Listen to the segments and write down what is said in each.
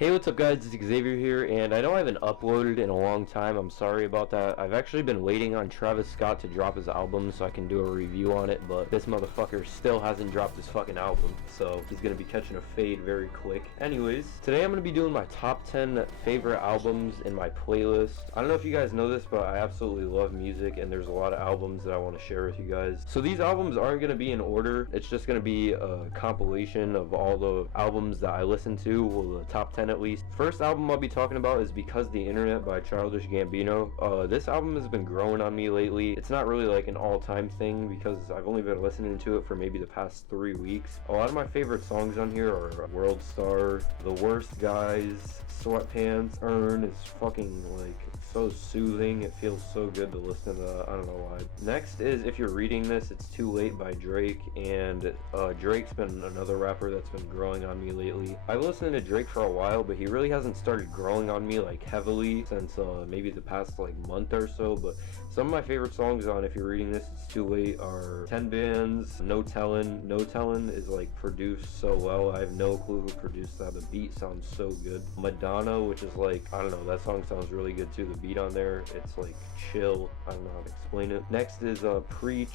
Hey, what's up guys, it's Xavier here, and I know I haven't uploaded in a long time. I'm sorry about that. I've actually been waiting on Travis Scott to drop his album so I can do a review on it, but this motherfucker still hasn't dropped his fucking album, so he's gonna be catching a fade very quick. Anyways, today I'm gonna be doing my top 10 favorite albums in my playlist. I don't know if you guys know this, but I absolutely love music, and there's a lot of albums that I want to share with you guys. So these albums aren't gonna be in order, it's just gonna be a compilation of all the albums that I listen to, well, the top 10 at least. First album I'll be talking about is Because the Internet by Childish Gambino. This album has been growing on me lately. It's not really like an all-time thing because I've only been listening to it for maybe the past 3 weeks. A lot of my favorite songs on here are World Star, The Worst Guys, Sweatpants, Earn is fucking like so soothing. It feels so good to listen to that. I don't know why. Next is If You're Reading This, It's Too Late by Drake, and Drake's been another rapper that's been growing on me lately. I've listened to Drake for a while, but he really hasn't started growing on me like heavily since maybe the past like month or so. But some of my favorite songs on If You're Reading This, It's Too Late are 10 Bands, No Tellin'. No Tellin' is like produced so well. I have no clue who produced that. The beat sounds so good. Madonna, which is like, I don't know, that song sounds really good too. The beat on there, it's like chill. I don't know how to explain it. Next is Preach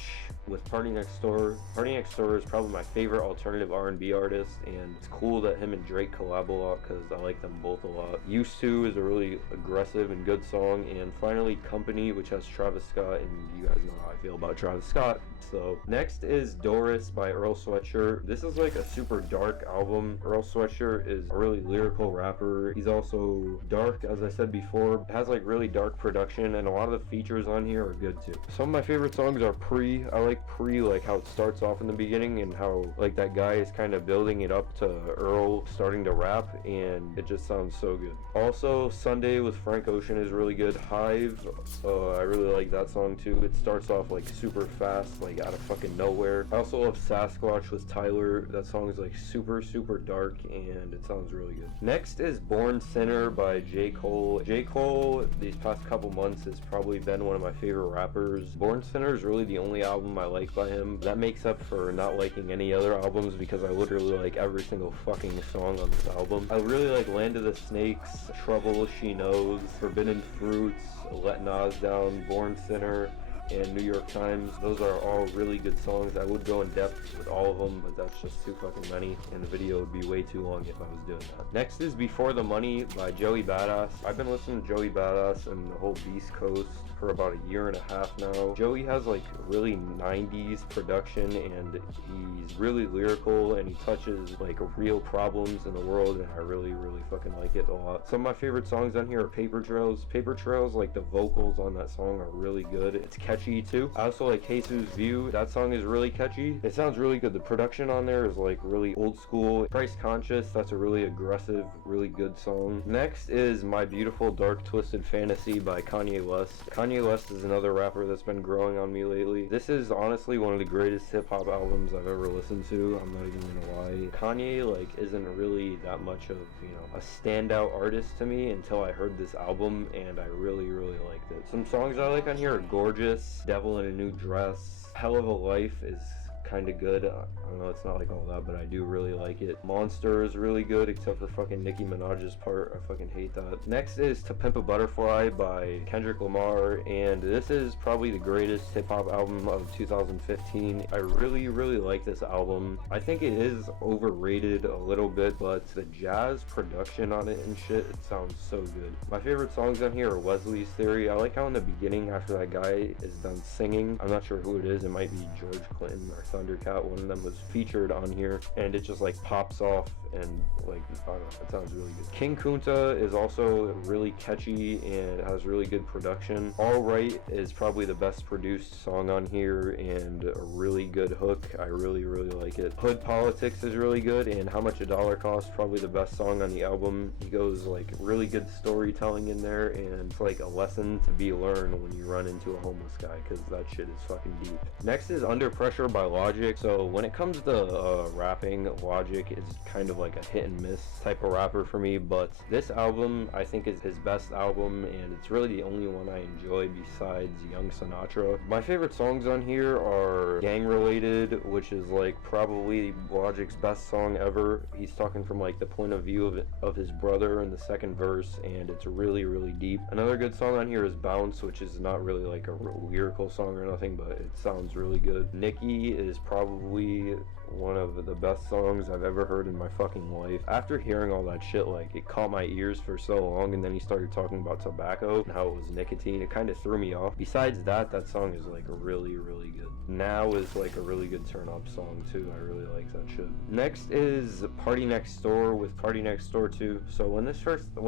with Party Next Door. Party Next Door is probably my favorite alternative R&B artist, and it's cool that him and Drake collab a lot because I like them both a lot. Used To is a really aggressive and good song. And finally Company, which has Travis Scott, and you guys know how I feel about Travis Scott. So next is Doris by Earl Sweatshirt. This is like a super dark album. Earl Sweatshirt is a really lyrical rapper. He's also dark, as I said before. It has like really dark production, and a lot of the features on here are good too. Some of my favorite songs are Pre. I like Pre, like how it starts off in the beginning and how like that guy is kind of building it up to Earl starting to rap, and it just sounds so good. Also Sunday with Frank Ocean is really good. Hive, I really like that song too. It starts off like super fast, like out of fucking nowhere. I also love Sasquatch with Tyler. That song is like super dark and it sounds really good. Next is Born Sinner by J. Cole. J. Cole these past couple months has probably been one of my favorite rappers. Born Sinner is really the only album I like by him. That makes up for not liking any other albums because I literally like every single fucking song on this album. I really like Land of the Snakes, Trouble, She Knows, Forbidden Fruits, Let Nas Down, Born Sinner, and New York Times. Those are all really good songs. I would go in depth with all of them, but that's just too fucking many, and the video would be way too long if I was doing that. Next is Before the Money by Joey Badass. I've been listening to Joey Badass and the whole Beast Coast for about a year and a half now. Joey has like really 90s production, and he's really lyrical, and he touches like real problems in the world, and I really fucking like it a lot. Some of my favorite songs on here are Paper Trails. Paper Trails, like the vocals on that song are really good. It's catchy too. I also like Jesus View. That song is really catchy. It sounds really good. The production on there is like really old school. Price Conscious, that's a really aggressive, really good song. Next is My Beautiful Dark Twisted Fantasy by Kanye West. Kanye West is another rapper that's been growing on me lately. This is honestly one of the greatest hip-hop albums I've ever listened to. I'm not even gonna lie. Kanye like isn't really that much of, you know, a standout artist to me until I heard this album, and I really liked it. Some songs I like on here are Gorgeous, Devil in a New Dress, Hell of a Life is kind of good. I don't know, it's not like all that, but I do really like it. Monster is really good, except for fucking Nicki Minaj's part. I fucking hate that. Next is To Pimp a Butterfly by Kendrick Lamar, and this is probably the greatest hip-hop album of 2015. I really like this album. I think it is overrated a little bit, but the jazz production on it and shit, it sounds so good. My favorite songs on here are Wesley's Theory. I like how in the beginning, after that guy is done singing, I'm not sure who it is, it might be George Clinton or Thundercat, one of them was featured on here, and it just like pops off, and like, I don't know, it sounds really good. King Kunta is also really catchy and has really good production. All Right is probably the best produced song on here, and a really good hook. I really like it. Hood Politics is really good, and How Much a Dollar Costs, probably the best song on the album. He goes like really good storytelling in there, and it's like a lesson to be learned when you run into a homeless guy, because that shit is fucking deep. Next is Under Pressure by Logic. So when it comes to rapping, Logic is kind of like a hit and miss type of rapper for me, but this album I think is his best album, and it's really the only one I enjoy besides Young Sinatra. My favorite songs on here are Gang Related, which is like probably Logic's best song ever. He's talking from like the point of view of his brother in the second verse, and it's really, really deep. Another good song on here is Bounce, which is not really like a lyrical song or nothing, but it sounds really good. Nikki is probably one of the best songs I've ever heard in my fucking life. After hearing all that shit, like, it caught my ears for so long, and then he started talking about tobacco and how it was nicotine. It kind of threw me off. Besides that, that song is like really, really good. Now is like a really good turn up song too. I really like that shit. Next is Party Next Door with Party Next Door 2. So when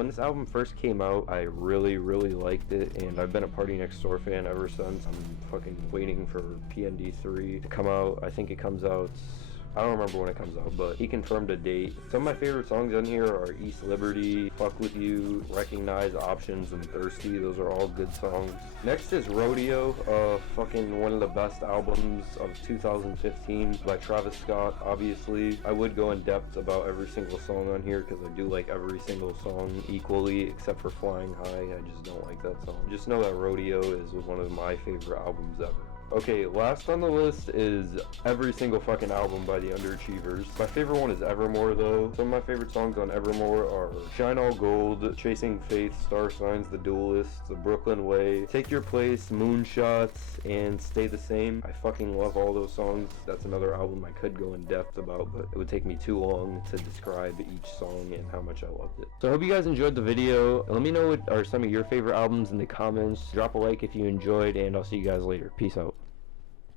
this album first came out, I really, really liked it, and I've been a Party Next Door fan ever since. I'm fucking waiting for PND 3 to come out. I think it comes out, I don't remember when it comes out, but he confirmed a date. Some of my favorite songs on here are East Liberty, Fuck With You, Recognize, Options, and Thirsty. Those are all good songs. Next is Rodeo, fucking one of the best albums of 2015 by Travis Scott. Obviously, I would go in depth about every single song on here because I do like every single song equally, except for Flying High. I just don't like that song. Just know that Rodeo is one of my favorite albums ever. Okay, last on the list is every single fucking album by the Underachievers. My favorite one is Evermore, though. Some of my favorite songs on Evermore are Shine All Gold, Chasing Faith, Star Signs, The Duelists, The Brooklyn Way, Take Your Place, Moonshots, and Stay the Same. I fucking love all those songs. That's another album I could go in depth about, but it would take me too long to describe each song and how much I loved it. So I hope you guys enjoyed the video. Let me know what are some of your favorite albums in the comments. Drop a like if you enjoyed, and I'll see you guys later. Peace out.